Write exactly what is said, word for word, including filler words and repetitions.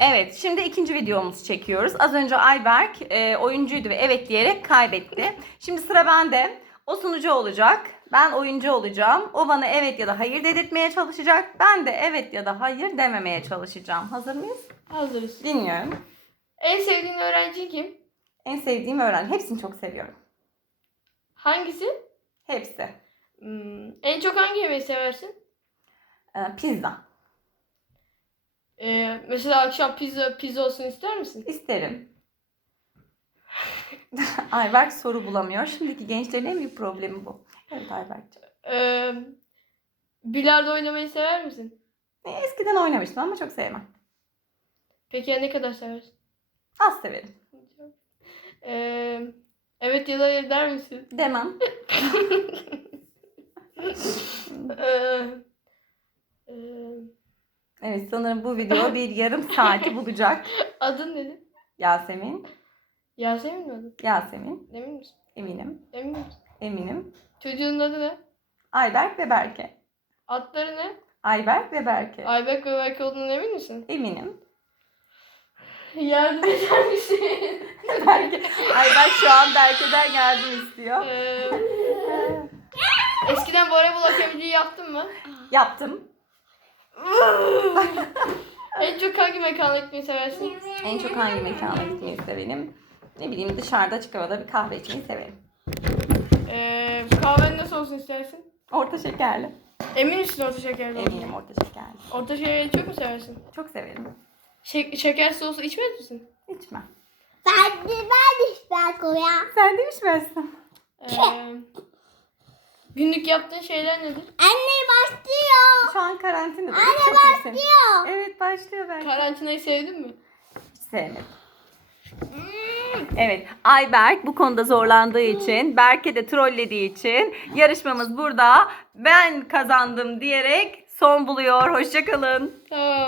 Evet, şimdi ikinci videomuzu çekiyoruz. Az önce Ayberk e, oyuncuydu ve evet diyerek kaybetti. Şimdi sıra bende. O sunucu olacak. Ben oyuncu olacağım. O bana evet ya da hayır dedirtmeye çalışacak. Ben de evet ya da hayır dememeye çalışacağım. Hazır mıyız? Hazırız. Dinliyorum. En sevdiğin öğrenci kim? En sevdiğim öğrenci. Hepsini çok seviyorum. Hangisi? Hepsi. Hmm, en çok hangi yemeği seversin? Ee, pizza. Ee, mesela akşam pizza pizza olsun ister misin? İsterim. Ayberk soru bulamıyor. Şimdiki gençlerin en büyük problemi bu. Evet Ayberk'ciğim. Ee, bilardo oynamayı sever misin? E, Eskiden oynamıştım ama çok sevmem. Peki ya ne kadar seversin? Az severim. Ee, evet ya da hayır der misin? Demem. Ee, e, Evet, sanırım bu video bir yarım saati bulacak. adın nedir? Yasemin. Yasemin mi adın? Yasemin. Emin misin? Eminim. Emin misin? Eminim. Çocuğun adı ne? Ayberk ve Berke. Adları ne? Ayberk ve Berke. Ayberk ve Berke olduğundan emin misin? Eminim. Yardım eder misin? Berke. Ayberk şu an Berke'den yardım istiyor. Ee, eskiden voleybol hakemliği yaptın mı? Yaptım. En çok hangi mekana gitmeyi seversin? En çok hangi mekana gitmeyi severim? Ne bileyim, dışarıda açık havada bir kahve içmeyi severim. Ee, kahven nasıl olsun istersin? Orta şekerli. Emin misin orta şekerli olduğuna? Eminim orta şekerli. Orta şekeri çok mu seversin? Çok severim. Şek şekersiz olsa içmez misin? İçmem. Ben de ben de ben koya. Sen de mi içmezsin? Ee, günlük yaptığın şeyler nedir? Anne başlıyor. Şu an karantinada. Anne Çok iyisin. başlıyor. Evet, başlıyor Berke. Karantinayı sevdin mi? Hiç sevmedim. Evet, Ayberk bu konuda zorlandığı için, Berke de trollediği için yarışmamız burada ben kazandım diyerek son buluyor. Hoşça kalın. Tamam.